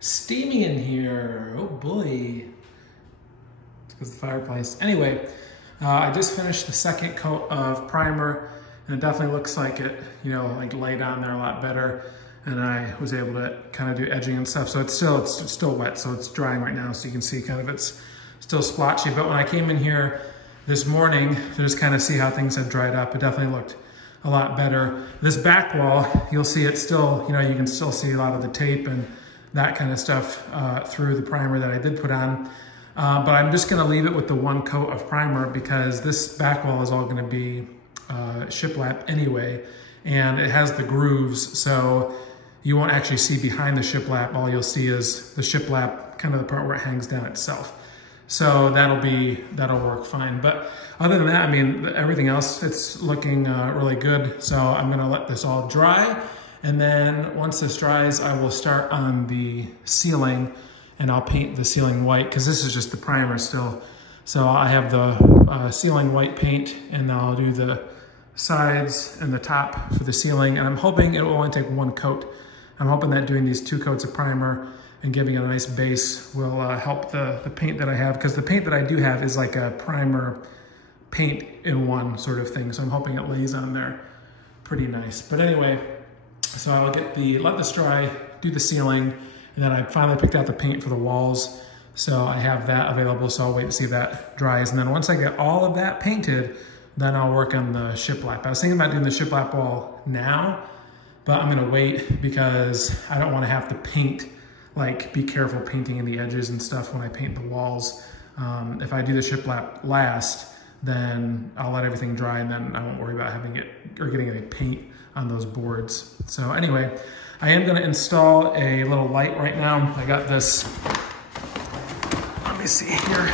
steamy in here. Oh boy. It's because of the fireplace. Anyway, I just finished the second coat of primer, and it definitely looks like it, you know, like laid on there a lot better. And I was able to kind of do edging and stuff. So it's still wet, so it's drying right now. So you can see kind of it's still splotchy. But when I came in here this morning to just kind of see how things had dried up, it definitely looked a lot better. This back wall, you'll see it's still, you know, you can still see a lot of the tape and that kind of stuff through the primer that I did put on. But I'm just gonna leave it with the one coat of primer because this back wall is all gonna be shiplap anyway, and it has the grooves, so you won't actually see behind the shiplap. All you'll see is the shiplap, kind of the part where it hangs down itself. So that'll work fine. But other than that, I mean, everything else, it's looking really good. So I'm gonna let this all dry. And then once this dries, I will start on the ceiling, and I'll paint the ceiling white because this is just the primer still. So I have the ceiling white paint, and I'll do the sides and the top for the ceiling. And I'm hoping it will only take one coat. I'm hoping that doing these 2 coats of primer and giving it a nice base will help the paint that I have, because the paint that I do have is like a primer paint in one sort of thing. So I'm hoping it lays on there pretty nice. But anyway, so I'll let this dry, do the ceiling, and then I finally picked out the paint for the walls. So I have that available, so I'll wait to see if that dries. And then once I get all of that painted, then I'll work on the shiplap. I was thinking about doing the shiplap wall now, but I'm gonna wait because I don't wanna have to paint, like be careful painting in the edges and stuff when I paint the walls. If I do the shiplap last, then I'll let everything dry, and then I won't worry about having it or getting any paint on those boards. So anyway, I am gonna install a little light right now. I got this, let me see here.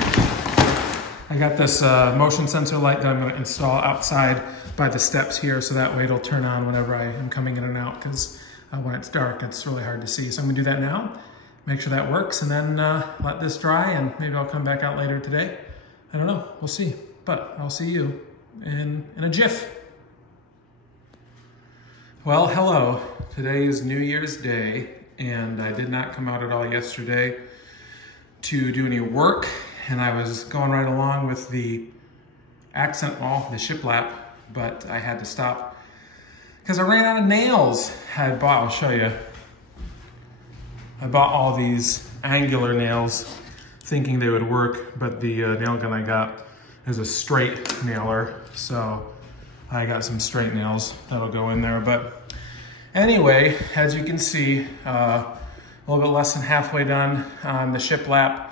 I got this motion sensor light that I'm gonna install outside by the steps here, so that way it'll turn on whenever I am coming in and out, because when it's dark, it's really hard to see. So I'm gonna do that now, make sure that works, and then let this dry, and maybe I'll come back out later today. I don't know, we'll see. But I'll see you in a jiff. Well, hello. Today is New Year's Day, and I did not come out at all yesterday to do any work, and I was going right along with the accent wall, the shiplap, but I had to stop because I ran out of nails. I'll show you. I bought all these angular nails thinking they would work, but the nail gun I got is a straight nailer, so I got some straight nails that'll go in there. But anyway, as you can see, a little bit less than halfway done on the shiplap.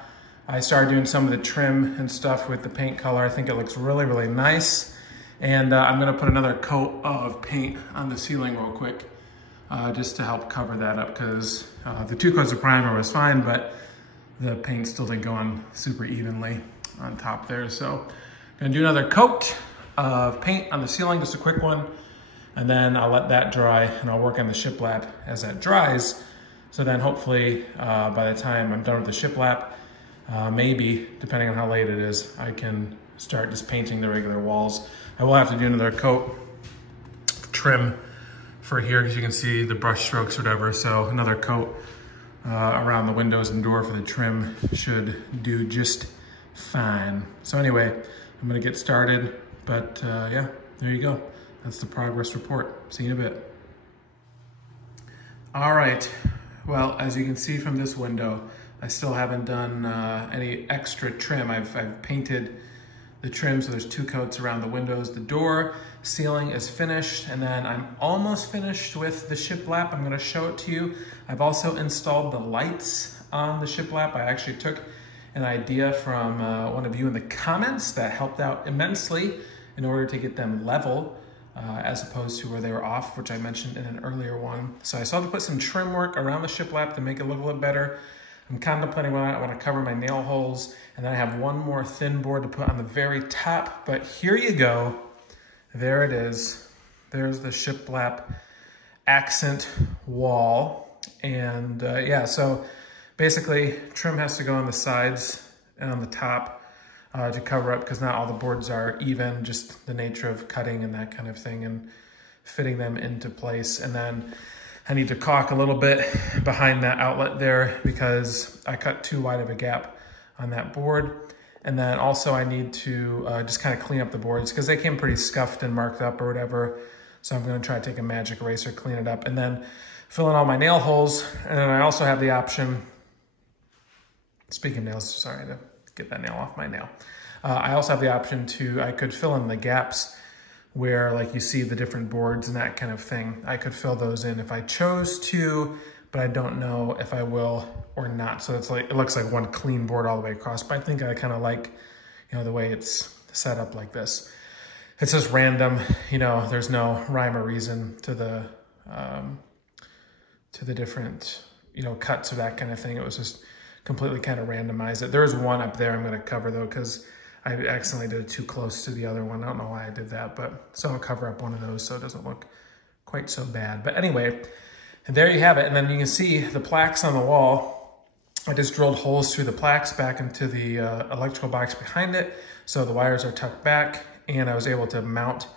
I started doing some of the trim and stuff with the paint color. I think it looks really, really nice. And I'm gonna put another coat of paint on the ceiling real quick, just to help cover that up, because the 2 coats of primer was fine, but the paint still didn't go on super evenly on top there. So I'm gonna do another coat of paint on the ceiling, just a quick one, and then I'll let that dry, and I'll work on the shiplap as that dries. So then hopefully by the time I'm done with the shiplap, maybe, depending on how late it is, I can start just painting the regular walls. I will have to do another coat trim for here, because you can see the brush strokes or whatever. So another coat around the windows and door for the trim should do just fine. So anyway, I'm gonna get started, but yeah, there you go. That's the progress report. See you in a bit. All right, well, as you can see from this window, I still haven't done any extra trim. I've painted the trim, so there's 2 coats around the windows. The door, ceiling is finished, and then I'm almost finished with the shiplap. I'm gonna show it to you. I've also installed the lights on the shiplap. I actually took an idea from one of you in the comments that helped out immensely in order to get them level as opposed to where they were off, which I mentioned in an earlier one. So I still have to put some trim work around the shiplap to make it look a little better. I'm contemplating whether I want to cover my nail holes, and then I have one more thin board to put on the very top, but here you go. There it is. There's the shiplap accent wall. And yeah, so basically trim has to go on the sides and on the top to cover up, because not all the boards are even, just the nature of cutting and that kind of thing and fitting them into place. And then I need to caulk a little bit behind that outlet there because I cut too wide of a gap on that board. And then also I need to just kind of clean up the boards because they came pretty scuffed and marked up or whatever. So I'm gonna try to take a magic eraser, clean it up, and then fill in all my nail holes. And then I also have the option, speaking of nails, sorry to get that nail off my nail. I also have the option I could fill in the gaps where like you see the different boards and that kind of thing. I could fill those in if I chose to, but I don't know if I will or not. So it's like, it looks like one clean board all the way across, but I think I kind of like, you know, the way it's set up like this. It's just random, you know, there's no rhyme or reason to the different, you know, cuts or that kind of thing. It was just completely kind of randomized it. There's one up there I'm gonna cover though, because I accidentally did it too close to the other one. I don't know why I did that, but so I'll cover up one of those so it doesn't look quite so bad. But anyway, and there you have it. And then you can see the plaques on the wall. I just drilled holes through the plaques back into the electrical box behind it. So the wires are tucked back and I was able to mount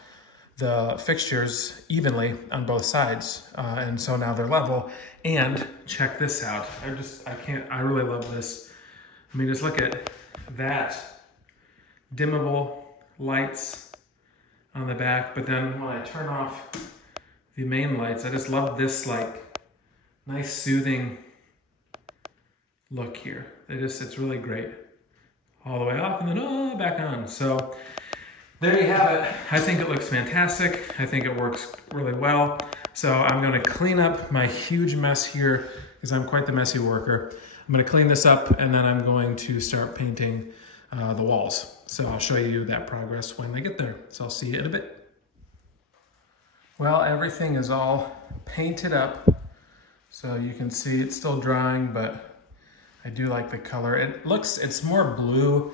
the fixtures evenly on both sides. And so now they're level. And check this out. I really love this. I mean, just look at that. Dimmable lights on the back, but then when I turn off the main lights, I just love this like nice soothing look here. It's really great. All the way off and then back on. So there you have it. I think it looks fantastic. I think it works really well. So I'm gonna clean up my huge mess here because I'm quite the messy worker. I'm gonna clean this up and then I'm going to start painting the walls. So I'll show you that progress when I get there. So I'll see you in a bit. Well, everything is all painted up. So you can see it's still drying, but I do like the color. It's more blue,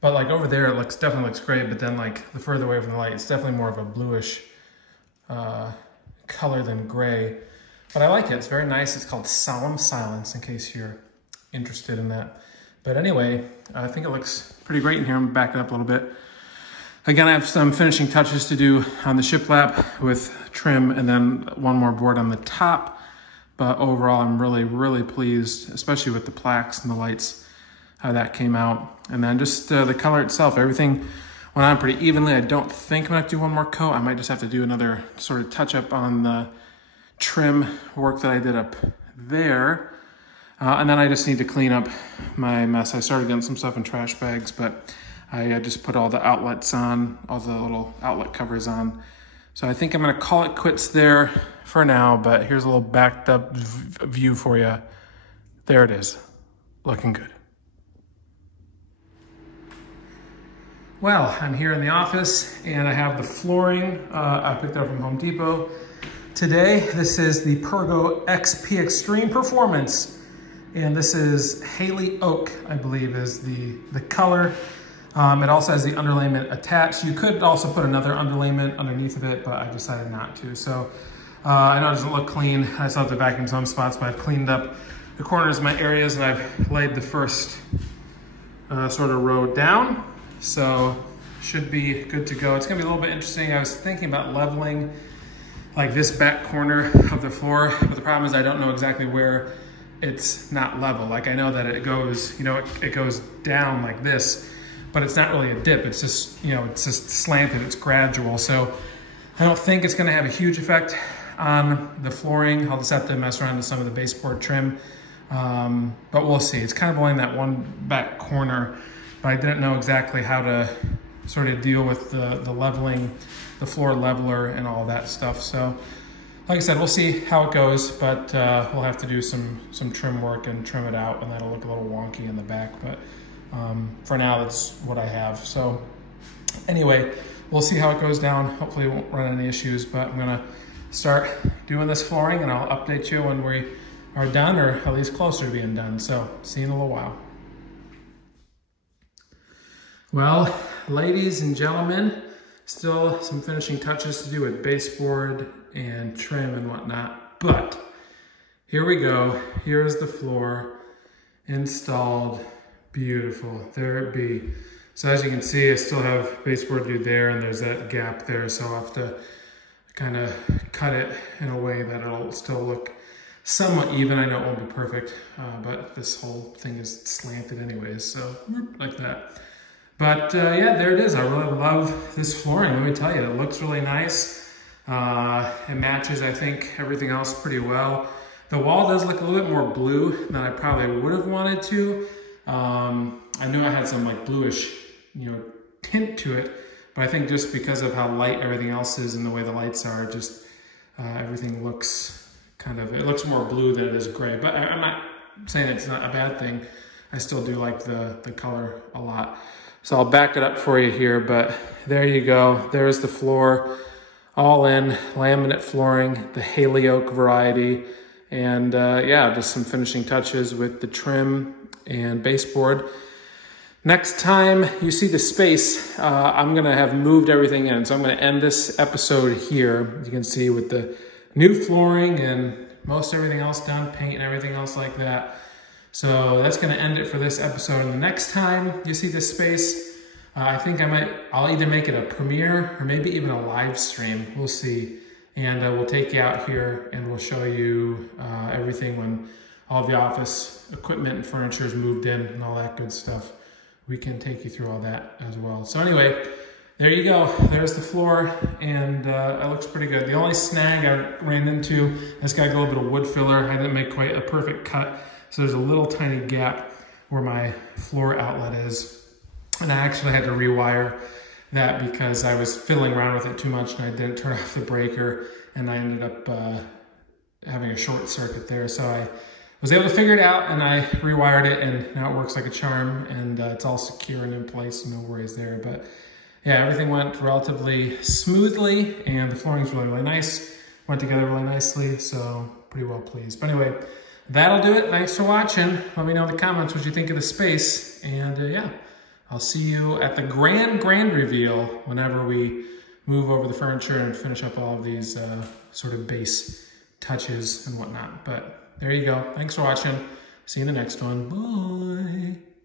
but like over there, it definitely looks great. But then like the further away from the light, it's definitely more of a bluish color than gray. But I like it, it's very nice. It's called Solemn Silence in case you're interested in that. But anyway, I think it looks pretty great in here. I'm gonna back it up a little bit. Again, I have some finishing touches to do on the shiplap with trim and then one more board on the top. But overall, I'm really, really pleased, especially with the plaques and the lights, how that came out. And then just the color itself, everything went on pretty evenly. I don't think I'm gonna have to do one more coat. I might just have to do another sort of touch up on the trim work that I did up there. And then I just need to clean up my mess. I started getting some stuff in trash bags, but I just put all the outlets on, all the little outlet covers on. So I think I'm gonna call it quits there for now, but here's a little backed up view for you. There it is, looking good. Well, I'm here in the office and I have the flooring I picked up from Home Depot. Today, this is the Pergo XP Extreme Performance. And this is Haley Oak, I believe is the color. It also has the underlayment attached. You could also put another underlayment underneath of it, but I decided not to. So I know it doesn't look clean. I still have to vacuum some spots, but I've cleaned up the corners of my areas and I've laid the first sort of row down. So should be good to go. It's gonna be a little bit interesting. I was thinking about leveling like this back corner of the floor, but the problem is I don't know exactly where it's not level. Like I know that it goes, you know, it goes down like this, but it's not really a dip. It's just, you know, it's just slanted, it's gradual. So I don't think it's gonna have a huge effect on the flooring. I'll just have to mess around with some of the baseboard trim, but we'll see. It's kind of only that one back corner, but I didn't know exactly how to sort of deal with the leveling, the floor leveler and all that stuff. So like I said, we'll see how it goes, but we'll have to do some trim work and trim it out, and that'll look a little wonky in the back, but for now, that's what I have. So anyway, we'll see how it goes down. Hopefully it won't run any issues, but I'm gonna start doing this flooring and I'll update you when we are done, or at least closer to being done. So see you in a little while. Well, ladies and gentlemen, still some finishing touches to do with baseboard and trim and whatnot, but here we go. Here's the floor installed. Beautiful, there it be. So as you can see, I still have baseboard to do there, and there's that gap there, so I'll have to kind of cut it in a way that it'll still look somewhat even. I know it won't be perfect, but this whole thing is slanted anyways, so like that. But yeah, there it is. I really love this flooring. Let me tell you, it looks really nice. It matches, I think, everything else pretty well. The wall does look a little bit more blue than I probably would have wanted to. I knew I had some like bluish, tint to it, but I think just because of how light everything else is and the way the lights are, just everything looks it looks more blue than it is gray. But I'm not saying it's not a bad thing. I still do like the color a lot. So I'll back it up for you here, but there you go. There's the floor, all in laminate flooring, the Haley Oak variety. And yeah, just some finishing touches with the trim and baseboard. Next time you see the space, I'm gonna have moved everything in. So I'm gonna end this episode here. You can see with the new flooring and most everything else done, paint and everything else like that. So that's gonna end it for this episode. And the next time you see this space, I think I'll either make it a premiere or maybe even a live stream. We'll see. And we'll take you out here and we'll show you everything when all the office equipment and furniture is moved in and all that good stuff. We can take you through all that as well. So anyway, there you go. There's the floor, and it looks pretty good. The only snag I ran into, I just got a little bit of wood filler. I didn't make quite a perfect cut, so there's a little tiny gap where my floor outlet is. And I actually had to rewire that because I was fiddling around with it too much and I didn't turn off the breaker, and I ended up having a short circuit there. So I was able to figure it out and I rewired it, and now it works like a charm, and it's all secure and in place, no worries there. But yeah, everything went relatively smoothly, and the flooring's really, really nice. Went together really nicely, so pretty well pleased. But anyway, that'll do it. Thanks for watching. Let me know in the comments what you think of the space, and yeah, I'll see you at the grand reveal whenever we move over the furniture and finish up all of these sort of base touches and whatnot. But there you go. Thanks for watching. See you in the next one. Bye.